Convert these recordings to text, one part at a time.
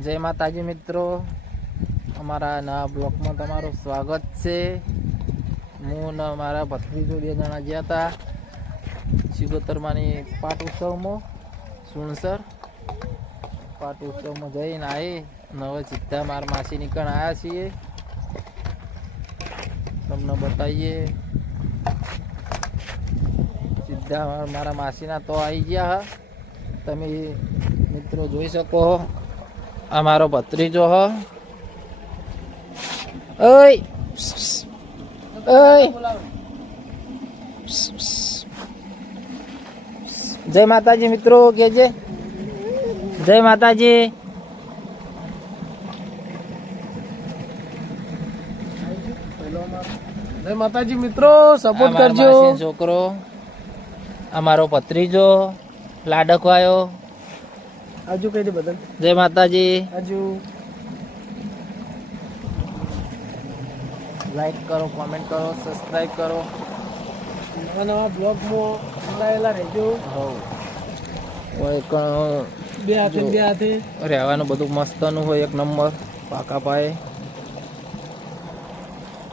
જય માતાજી મિત્રો. અમારા નવા બ્લોકમાં તમારું સ્વાગત છે. હું ને મારા ભત્રીજો બે જણા ગયા હતા સિગોતરમાની પાટ ઉત્સવમાં, સુણસર. પાટ ઉત્સવમાં જઈને આવી ને હવે સીધા મારા માસી નીકળ આવ્યા છીએ. તમને બતાવીએ. સીધા મારા- માસીના તો આવી ગયા તમે મિત્રો જોઈ શકો આ મારો ભત્રીજો હ. ઓય ઓય. જય માતાજી મિત્રો કેજે? જય માતાજી. જય માતાજી મિત્રો સપોર્ટ કરજો. છોકરો અમારો પત્રીજો ભત્રીજો લાડકો આજુ કહી દે બદલ. જય માતાજી. આજુ. લાઈક કરો કોમેન્ટ કરો સબસ્ક્રાઈબ કરો. નવા નવા બ્લોગમાં જોડાયેલા રહેજો. પણ બે હાથે. બે હાથે. રહેવાનું બધું મસ્તનું હોય એક નંબર પાકા પાયે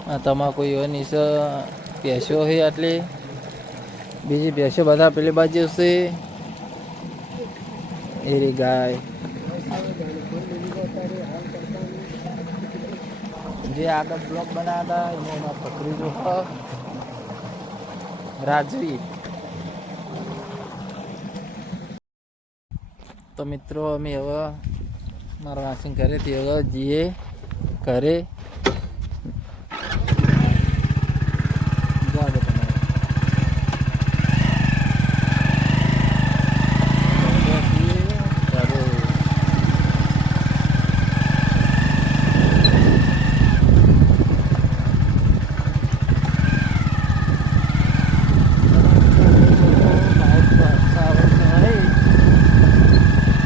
આ તમાર કોઈ હોય નહીં સર. ભેંસો હોય આટલી. બીજી ભેંસો બધા પેલી બાજુ છે. એરી ગાય જે આગળ બ્લોક બનાવ્યા હતા એને એમાં પકડી જો રાજવી. તો મિત્રો અમે હવે મારા વાસણ ઘરેથી હવે જઈએ ઘરે જવા દો તમે. હવે જઈએ ઘરે. બાઈક તો સારું છે નહીં.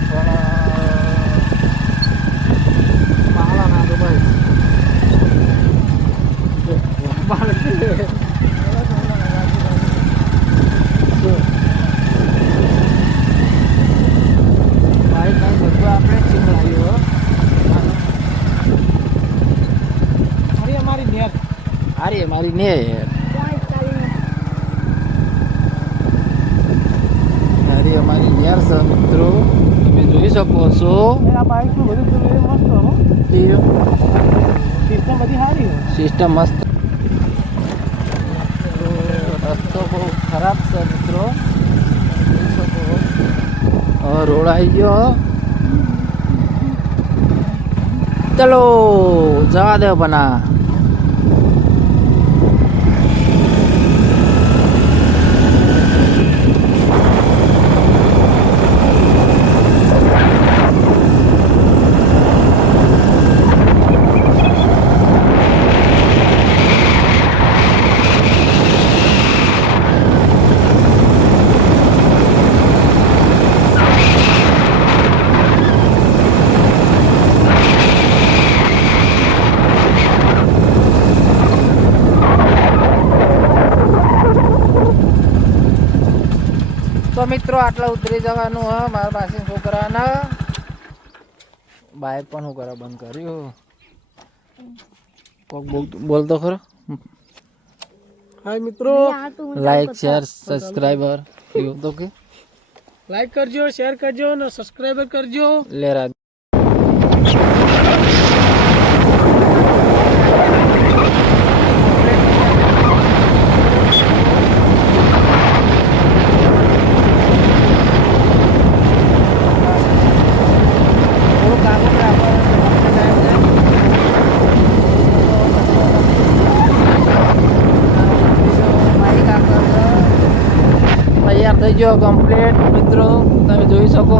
પણ પાલા ના તો ભાઈ બાઈક નહીં બધું આપણે શીખવાડ્યું અરે અમારી નેર મારી ને અરે અમારી નેર છે મિત્રો તમે જોઈ શકો છો સિસ્ટમ મસ્ત રસ્તો બહુ ખરાબ છે મિત્રો રોડ આવી ગયો ચલો જવા દે બના તો મિત્રો આટલા ઉતરી જવાનું હા મારા પાસે છોકરાના. બાઇક પણ હું કરવા બંધ કર્યું. કોક બોલ- બોલતો ખરો. હાય મિત્રો. લાઈક શેર સબસ્ક્રાઇબર એવું તો કે? લાઈક કરજો શેર કરજો અને સબસ્ક્રાઇબર કરજો. લેરા ગયો કમ્પ્લીટ મિત્રો તમે જોઈ શકો.